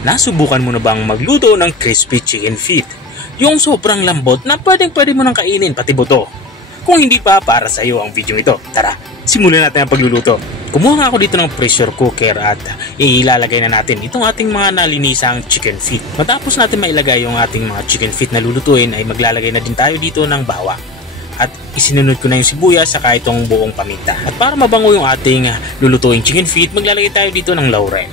Nasubukan mo na bang magluto ng crispy chicken feet? Yung sobrang lambot na pwede mo nang kainin pati buto. Kung hindi pa, para sa iyo ang video ito. Tara, simulan natin ang pagluluto. Kumuha ako dito ng pressure cooker at ilalagay na natin itong ating mga nalinisang chicken feet. Matapos natin mailagay yung ating mga chicken feet na lulutuin ay maglalagay na din tayo dito ng bawang. At isinunod ko na yung sibuyas saka itong buong paminta. At para mabango yung ating lulutuing chicken feet, maglalagay tayo dito ng laurel.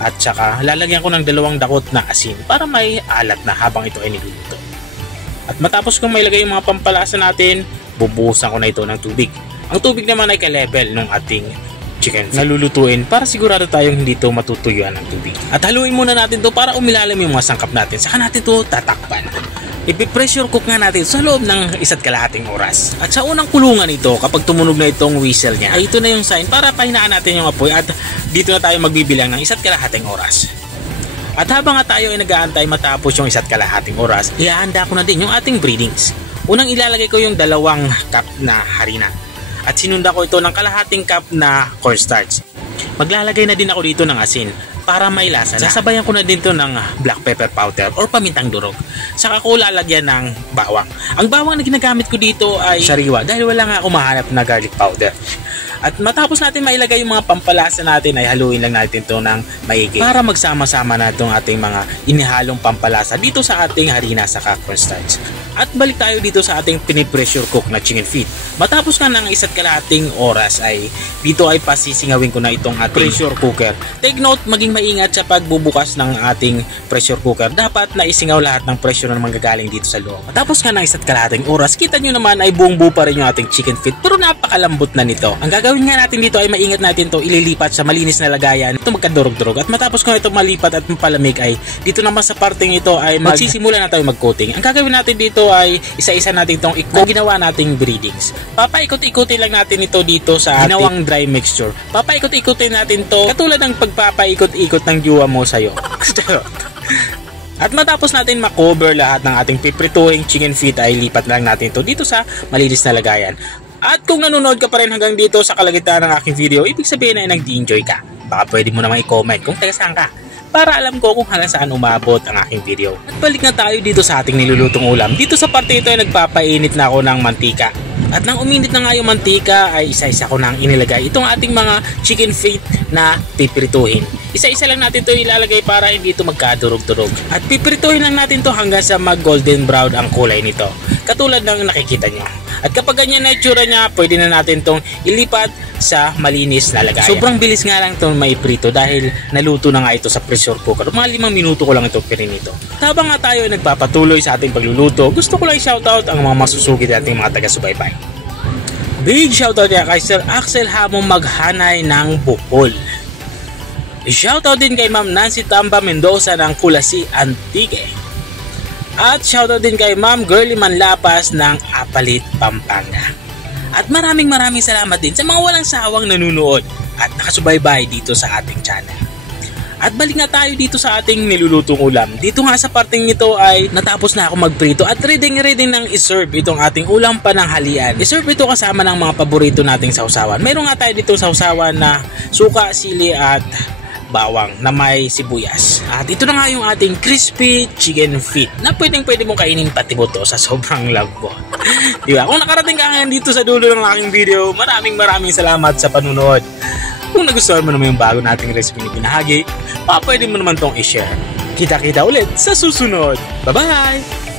At saka lalagyan ko ng 2 dakot na asin para may alat na habang ito ay niluluto. At matapos kong mailagay yung mga pampalasa natin, bubuhusan ko na ito ng tubig. Ang tubig naman ay ka-level ng ating chicken feet na lulutuin para sigurado tayong hindi ito matutuyuan ng tubig. At haluin muna natin ito para umilalim yung mga sangkap natin. Saka natin ito tatakpan. Ipi-pressure cook nga natin sa loob ng 1.5 oras. At sa unang kulungan ito, kapag tumunog na itong whistle niya, ay ito na yung sign para pahinaan natin yung apoy at dito na tayo magbibilang ng 1.5 oras. At habang nga tayo ay nag-aantay matapos yung 1.5 oras, ihahanda ko na din yung ating breadings. Unang ilalagay ko yung 2 cup na harina. At sinunda ko ito ng kalahating cup na cornstarch. Maglalagay na din ako dito ng asin para may lasa na. Sasabayan ko na din ito ng black pepper powder or pamintang durog. Saka ko lalagyan ng bawang. Ang bawang na ginagamit ko dito ay sariwa dahil wala nga ako mahanap na garlic powder. At matapos natin mailagay yung mga pampalasa natin ay haluin lang natin ito ng maigi para magsama-sama na itong ating mga inihalong pampalasa dito sa ating harina sa cornstarch. At balik tayo dito sa ating pinipressure cook na chicken feet. Matapos nga ng 1.5 oras ay dito ay pasisingawin ko na itong ating pressure cooker. Take note, maging maingat sa pagbubukas ng ating pressure cooker. Dapat na isingaw lahat ng pressure na manggagaling dito sa loob. Matapos nga ng 1.5 oras, kita nyo naman ay buong-buo pa rin yung ating chicken feet pero napakalambot na nito. Ang gagawin nga natin dito ay maingat natin to ililipat sa malinis na lagayan. Ito magkadurog-durog. At matapos ko ito malipat at mapalamig ay dito naman sa parteng ito ay magsisimula na tayo mag-coating. Ang gagawin natin dito ay isa-isa natin itong ginawa nating breadings. Papaikot-ikutin lang natin ito dito sa ginawang dry mixture. Papaikot-ikutin natin to katulad ng pagpapaikot-ikot ng jowa mo sa'yo. At matapos natin makover lahat ng ating piprituing chicken feet ay lipat lang natin ito dito sa malinis na lagayan. At kung nanonood ka pa rin hanggang dito sa kalagitnaan ng aking video, ibig sabihin ay nag-enjoy ka. Baka pwede mo naman i-comment kung taga saan ka para alam ko kung hanggang saan umabot ang aking video. At balik na tayo dito sa ating nilulutong ulam. Dito sa parte ito ay nagpapainit na ako ng mantika. At nang uminit na nga yung mantika ay isa-isa ko nang inilagay itong ating mga chicken feet na pipirituhin. Isa-isa lang natin ito ilalagay para hindi ito magkadurog-durog. At pipirituhin lang natin ito hanggang sa mag-golden brown ang kulay nito. Katulad ng nakikita nyo. At kapag ganyan na itsura niya, pwede na natin itong ilipat sa malinis na lagayan. Sobrang bilis nga lang itong maiprito dahil naluto na nga ito sa pressure cooker. Mga 5 minuto ko lang ito pirinito. Habang nga tayo ay nagpapatuloy sa ating pagluluto, gusto ko lang i-shoutout ang mga masusugid nating mga taga-subaybay. Big shoutout niya kay Sir Axel Hamong Maghanay ng Bohol. Shoutout din kay Ma'am Nancy Tamba Mendoza ng Kulasi, Antique. At shoutout din kay Ma'am Girly Manlapas ng Apalit, Pampanga. At maraming salamat din sa mga walang sawang nanunood at nakasubaybay dito sa ating channel. At balik na tayo dito sa ating nilulutong ulam. Dito nga sa parteng ito ay natapos na ako magprito at ready nang iserve itong ating ulam pananghalian. Iserve ito kasama ng mga paborito nating sausawan. Meron nga tayo dito sausawan na suka, sili at bawang na may sibuyas. At ito na nga yung ating crispy chicken feet na pwede mong kainin pati buto sa sobrang lambot. Diba? Kung nakarating ka ngayon dito sa dulo ng aking video, maraming salamat sa panunood. Kung nagustuhan mo naman yung bago nating recipe ni binahagi, pwede mo naman tong i-share. Kita-kita ulit sa susunod. Bye-bye!